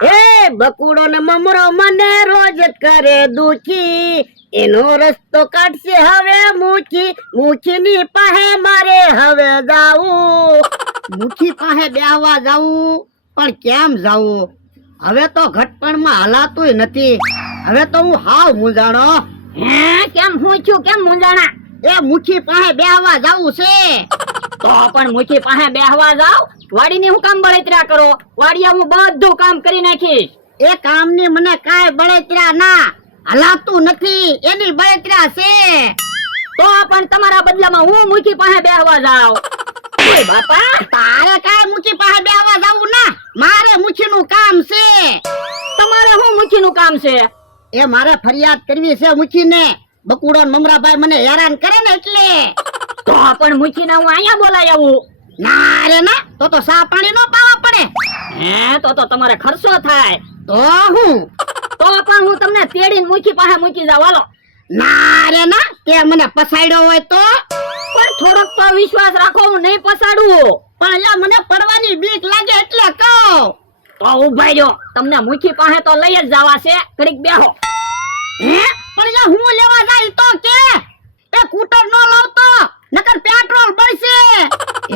એ બકુડો ને મમરો મને રોજ કરે દુખી, એનો રસ્તો કાઢશે હવે મુખી, મુખીની પાસે મારે હવે જાવું. મુખી પાસે બેહવા જાવું, પણ કેમ જાવું? હવે તો ઘટપણમાં હલાતુંય નથી. હવે તો હું હાવ મૂંઝાણો. હે કેમ હું છું કેમ મૂંઝાણા? એ મુખી પાસે બેહવા જાવું છે. તો પણ મુખી પાસે બેહવા જાવ, વાડીની હું કામ બળતરા કરો? વાડીએ હું બધું કામ કરી નાખીશ. એ કામની મને કાંઈ બળતરા ના, હલાતું નથી એની બળતરા છે. તો પણ તમારા બદલામાં હું મુખી પાસે બેહવા જાવ. ઓય બાપા, તારે કાંઈ મુખી પાસે બેહવા જાવું ના, મારે મુખીનું કામ છે. તમારે હું મુખીનું કામ છે? એ મારે ફરિયાદ કરવી છે મુખીને. બકુડો ને મમરાભાઈ મને હેરાન કરે ને એટલે. તો પણ મુખીને હું અહીંયા બોલાય આવું. ના રે ના, તો સા પાણી નો પાવા પડે. હે તો તમારે ખર્ચો થાય. તો હું તો પણ હું તમને તેડીને મુખી પાસે મૂકી જાવ. હાલો. ના રે ના, તે મને પસાડ્યો હોય તો. પણ થોડોક તો વિશ્વાસ રાખો, હું નહીં પસાડું. પણ અહીંયા મને પડવાની બીક લાગે એટલે કહું. તો ઉભા રહ્યો, તમને મુખી પાસે તો લઈ જ જવા છે. ઘડીક બેહો. હે પણ અહીંયા હું લેવા જાય તો કે એ કૂટર નો લાવતો, નકર પેટ્રોલ બળશે.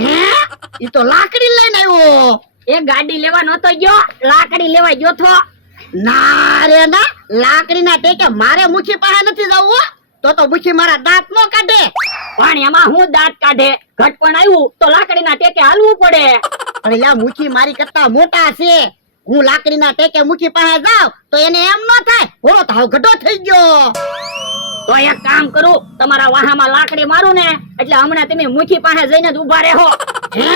હે ઈ તો લાકડી લઈને આવ્યો. એ ગાડી લેવા નતો ગયો, લાકડી લેવા ગયો થો. ના રે ના, લાકડીના ટેકે મારે મુખી પાસે નથી જવું. તો મુખી મારા દાંત નો કાઢે. પણ એમાં હું દાંત કાઢે? ઘટપણ આવ્યું તો લાકડીના ટેકે હાલવું પડે. અને લા મુખી મારી કરતા મોટા છે. હું લાકડીના ટેકે મુખી પાસે જાવ તો એને એમ ન થાય ઓલો થાવ ગઢો થઈ ગયો. તો એક કામ કરું, તમારા વાહામાં લાકડી મારું ને એટલે હમણાં તમે મુખી પાસે જઈને જ ઉભા રહો. હે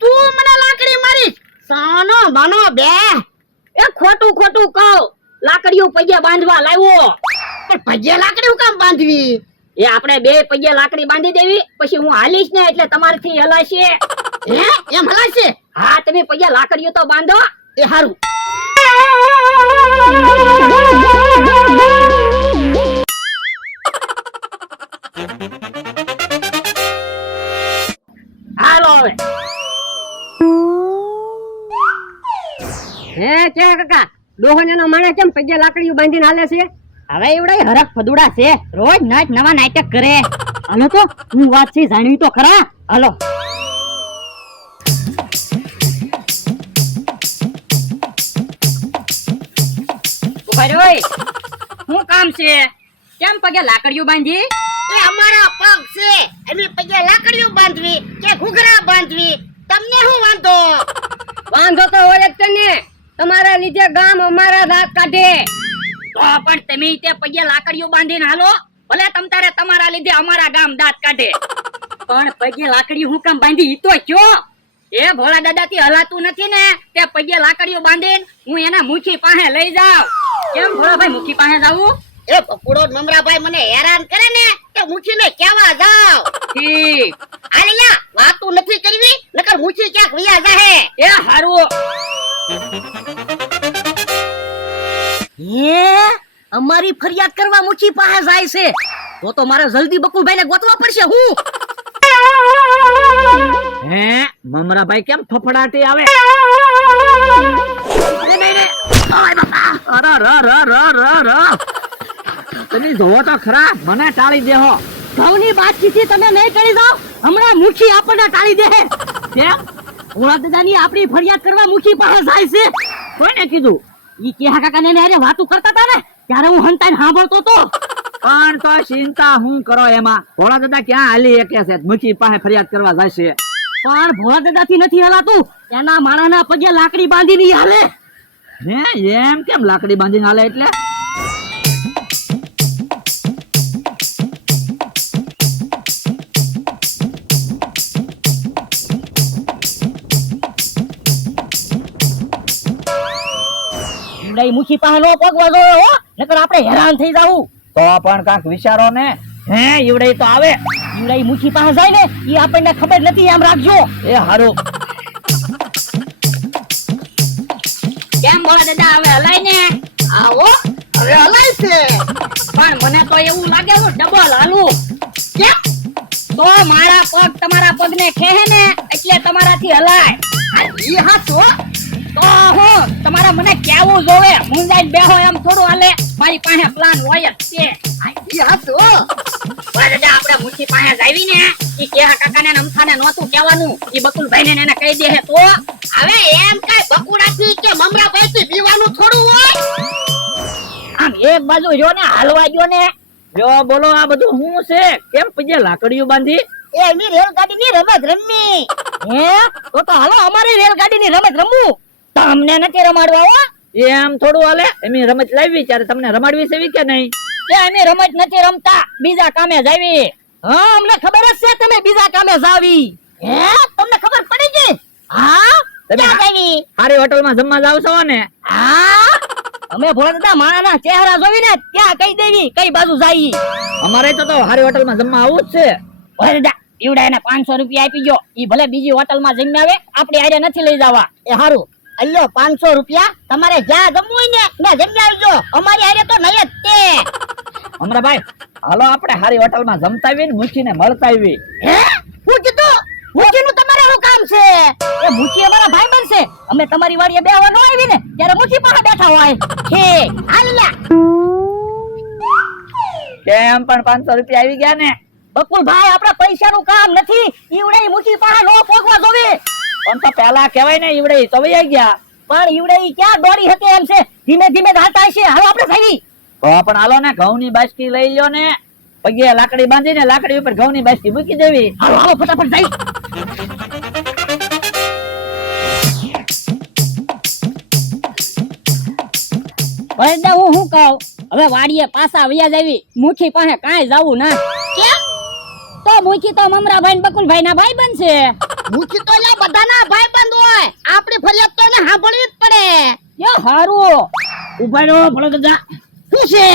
તું મને લાકડી મારીશ? સાનો બનો બે. એ ખોટું ખોટું કહું, લાકડીઓ પગે બાંધવા લાવ્યો. પણ પગે લાકડી હું કામ બાંધવી? એ આપણે બે પગે લાકડી બાંધી દેવી, પછી હું હાલીશ ને એટલે તમારથી હલાશે. હે એમ હલાશે? હા, તમે પગે લાકડીઓ તો બાંધો. એ હારું. હાલો હવે. હે કે કાકા, ડોહણનો માણસ કેમ પગે લાકડીઓ બાંધીને હાલે છે? હવે એવડે હરખ ફદુડા છે, રોજ નાચ નવા નાટક કરે. હાલો તો હું વાત છે જાણવી તો ખરા. હાલો. ભાઈ શું કામ છે? કેમ પગે લાકડીઓ બાંધી? એ અમારા પગ છે, એની પગે લાકડીઓ બાંધવી કે ઘૂઘરા બાંધવી, તમને શું વાંધો? વાંધો તો હોય જ ને, તમારા લીધે ગામ અમારા દાંત કાઢે. તો પણ તમે તે પગે લાકડીઓ બાંધીને હાલો, ભલે તમ તારે તમારા લીધે અમારા ગામ દાંત કાઢે. પણ પગે લાકડીઓ હું કામ બાંધી ઈ તો કયો? એ ભોળા દાદા થી હલાતું નથી ને, તે પગે લાકડીઓ બાંધીને હું એના મુખી પાસે લઈ જાવ. કેમ ભોળા ભાઈ મુખી પાસે જાવું? એ બકુડો મમરાભાઈ મને હેરાન કરે ને તે મુખીને કેવા જાવ. ઠીક. આલિયા વાતું નથી કરવી, નકર મુખી ક્યાંક વિયા જાહે. એ હારું. હે અમારી ફરિયાદ કરવા મુખી પાસે જાય છે, તો મારે જલ્દી બકુલભાઈને ગોતવા પડશે. હું હે મમરાભાઈ કેમ ફફડાટી આવે? તમે જોવો તો ખરા, મને ટાળી દેહો. ઘઉંની બાતચીતથી તમે નહીં કરી જાવ, હમણાં મુખી આપણને ટાળી દે. કેમ? ભોળા દાદાની આપણી ફરિયાદ કરવા મુખી પાસે જાય છે. કોઈને કીધું? ઈ કેહા કાકાને ને અરે વાતું કરતા હતા ને ત્યારે હું હંતાઈને સાંભળતો તો. પણ તો ચિંતા હું કરો એમાં? ભોળા દાદા ક્યાં હાલી એકે છે? મુખી પાસે ફરિયાદ કરવા જાય છે. પણ ભોળા દાદાથી નથી હલાતું, એના માણાના પગે લાકડી બાંધીને હાલે. હે એમ કેમ લાકડી બાંધીને હાલે એટલે? મુખી પાસે નો પગવા જોયો હો, નકર આપણે હેરાન થઈ જાવું. તો પણ કાંક વિચારો ને. હે ઈવડે તો આવે. ઈવડે મુખી પાસે જાય ને ઈ આપણને ખબર નથી, એમ રાખજો. એ હારું. કેમ ભોળા દાદા હવે હલાય ને? આવો હવે હલાય છે. પણ મને તો એવું લાગે હું ડબલ હાલું. કેમ? તો મારા પગ તમારા પગને ખેહે ને એટલે તમારાથી હલાય. ઈ હાચો. તો હું તમારે મને કેવું જોવે મુંજાઈને બેહો એમ થોડું હાલે મારી પાસે પ્લાન હોય જ છે ઈ હાસુ ઓય દાદા આપણે મુઠી પાસે જાવી ને ઈ કેહા કાકાને ને અમથાને નહોતું કહેવાનું ઈ બકુલભાઈને ને એને કહી દે તો હવે એમ કઈ બકુડાથી કે મમરાભાઈથી પીવાનું થોડું હોય આમ એક બાજુ જો ને હાલવા જો ને જો બોલો આ બધું શું છે કેમ પજે લાકડીઓ બાંધી એ એમની રેલગાડીની રમત રમી હે તો હાલો અમારે રેલગાડીની રમત રમવું તમને નથી રમાડવા હો એમ થોડું હાલે એમની રમત લાવી ત્યારે તમને રમાડવી છે કે નહીં કે અમે રમત નથી રમતા બીજા કામે જાવી હા અમને ખબર જ છે તમે બીજા કામે જાવી હે તમને ખબર પડી ગઈ હા તમે ક્યાં જાવી સારી હોટલમાં જમવા જાવ છો ને હા અમે ભોળા દાદા માણાના ચહેરા જોઈને ત્યાં કહી દેવી કઈ બાજુ જાઈ અમારે તો સારી હોટલમાં જમવા આવું જ છે ભોળા દાદા ઈવડા એને 500 રૂપિયા આપી ગયો ઈ ભલે બીજી હોટલમાં જમી આવે આપણે આરે નથી લઈ જવા એ હારું અલ્યો 500 રૂપિયા તમારે જ્યાં જમવું હોય ને ત્યાં જમી આવજો અમારી હારે તો નહીં જ તે અમરાભાઈ હાલો આપણે સારી હોટલમાં જમતા આવીએ ને મૂકીને મળતા આવીએ હે હું કીધું મુઠીનું તમારે શું કામ છે એ મુઠી અમારા ભાઈ બનશે અમે તમારી વાડીએ બેહવા ન આવી ને ત્યારે મુઠી પાસે બેઠા હોય હે હાલ્યા કેમ પણ 500 રૂપિયા આવી ગયા ને બકુલભાઈ આપણા પૈસાનું કામ નથી ઈવડે મુઠી પાસે નો પોગવા જોવે પણ તો પહેલા કહેવાય ને ઈવડે તો વહી ગયા પણ ઈવડે ઈ ક્યાં દોડી હતી એમ છે ધીમે ધીમે હાલતા હશે હાલો આપણે જઈએ તો પણ હાલો ને ઘઉંની બાસ્કી લઈ લ્યો ને પગે લાકડી બાંધીને લાકડી ઉપર ઘઉંની બાસ્કી મૂકી દેવી હાલો હાલો ફટાફટ જઈ વરદા હું શું કહું હવે વાડીએ પાછા વયા જાવી મુઠી પાસે કાંઈ જાવું ના કેમ તો મુઠી તો મમરાભાઈ ને બકુલભાઈ ના ભાઈ બનશે મુઠી તો લ્યા બધાના ભાઈબંધ હોય આપણી ફરિયાદ તો એને સાંભળવી જ પડે યો હારું ઉભા રહો ભલો દાદા શું છે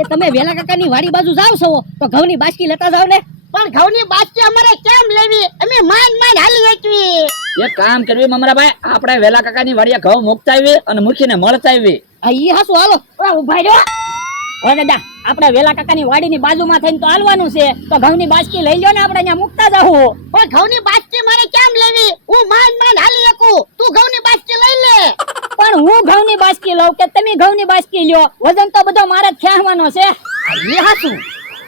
એ તમે વેલા કાકાની વાડી બાજુ જાવ છો તો ઘઉંની બાસ્કી લેતા જાવ ને પણ ઘઉંની બાસ્કી અમારે કેમ લેવી અમે માંડ માંડ હાલી વેચવી એક કામ કરવી મમરાભાઈ આપણે વેલા કાકાની વાડીએ ઘઉં મૂકતા આવીએ અને મૂકીને મળતા આવીએ આ ઈ હાસુ હાલો ઓલા ઉભા રહ્યો હવે દાદા આપણે વેલા કાકાની વાડીની બાજુમાં થઈને તો હાલવાનું છે તો ઘઉંની બાસ્કી લઈ લ્યો ને આપણે અહીંયા મૂકતા જાવું પણ ઘઉંની બાસ્કી મારે કેમ લેવી હું માંડ માંડ હાલી શકું તું ઘઉંની બાસ્કી લઈ લે પણ હું ઘઉંની બાસ્કી લઉં કે તમે ઘઉંની બાસ્કી લ્યો વજન તો બધો મારે જ ખેંચવાનો છે એ હાસુ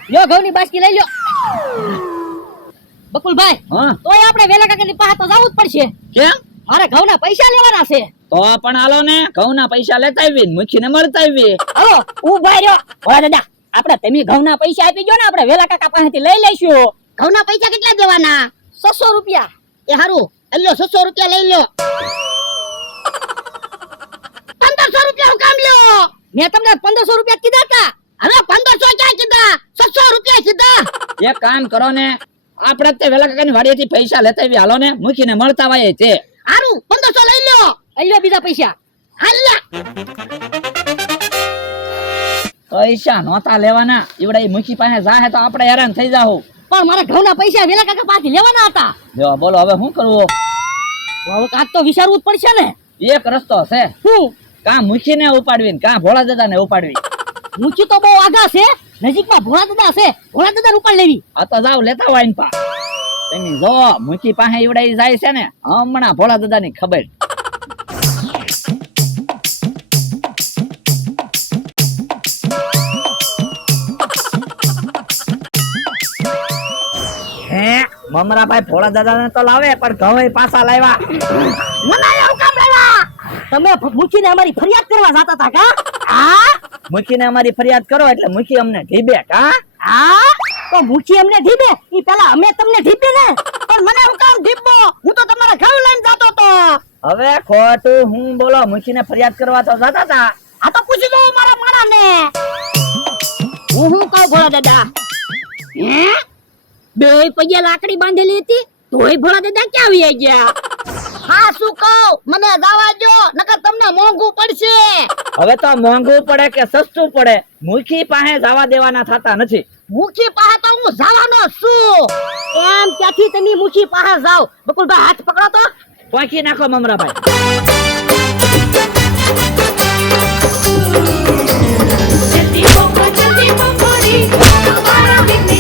લ્યો ઘઉંની બાસ્કી લઈ લ્યો બકુલભાઈ હા તોય આપણે વેલા કાકાની પાસે તો જવું જ પડશે કેમ મારે ઘઉંના પૈસા લેવાના છે તો પણ હાલો ને ઘઉંના પૈસા લેતા આવીએ ને મૂકીને મળતા આવીએ હાલો ઉભા રહ્યો ઓય દાદા આપણે તમે ઘઉંના પૈસા આપી ગયો ને આપણે વેલા કાકા પાસેથી લઈ લઈશું ઘઉંના પૈસા કેટલા દેવાના 600 રૂપિયા એ હારું અલ્યો 600 રૂપિયા લઈ લ્યો 1500 રૂપિયા હું કામ લ્યો મેં તમને 1500 રૂપિયા કીધા હતા હવે 1500 ક્યાં કીધા 600 રૂપિયા કીધા એક કામ કરો ને આપણે તે વેલા કાકાની વાડીએથી પૈસા લેતા આવીએ હાલો ને મૂકીને મળતા આવીએ છે હારું 1500 લઈ લ્યો અલ્યો બીજા પૈસા હાલ્યા પૈસા નહોતા લેવાના ઈવડે ઈ મૂકી પાસે જાહે તો આપણે હેરાન થઈ જાહુ પણ મારા ઘઉંના પૈસા વેલા કાકા પાસેથી લેવાના હતા જો બોલો હવે શું કરવું હવે કાક તો વિચારવું જ પડશે ને એક રસ્તો છે હું કાં મૂકીને ઉપાડવી ને કાં ભોળા દાદાને ઉપાડવી ઊંચી તો બહુ આગા છે નજીકમાં ભોળા દાદા છે ભોળા દાદા ઉપર લેવી આ તો જાવ લેતા હોય ને પા તમે જો મૂકી પાસે ઈવડે ઈ જાય છે ને હમણાં ભોળા દાદાની ખબર હે મમરાભાઈ ભોળા દાદાને તો લાવે પણ ઘઉં પાછા લાવ્યા મનાય હું કામ લેવા તમે મૂકીને અમારી ફરિયાદ કરવા જતા હતા કા હા મૂકીને અમારી ફરિયાદ કરો એટલે મૂકી અમને ઢીબે કા હા તો મૂકી અમને ઢીબે ઈ પેલા અમે તમને ઢીબે ને પણ મને હું કામ ઢીબો હું તો તમારા ઘઉં લઈને જતો તો હવે ખોટું હું બોલો મૂકીને ફરિયાદ કરવા તો જતા હતા આ તો પૂછી દો મારા માણાને હું કહું ભોળા દાદા હે બે પગે લાકડી બાંધેલી હતી તોય ભોળા દાદા ક્યાં આવી ગયા હા શું કહું મને જવા દો નકર તમને મોંઘું પડશે હવે તો મોંઘું પડે કે સસ્તું પડે મૂકી પાસે જવા દેવાના થતા નથી મુખી પાસે તો હું જવાનો છું એમ ક્યાંથી તમે મુખી પાસે જાવ બકુલભાઈ હાથ પકડો તો પોંખી નાખો મમરાભાઈ जल्दी पोको जल्दी पोकोरी हमारा बिगड़ी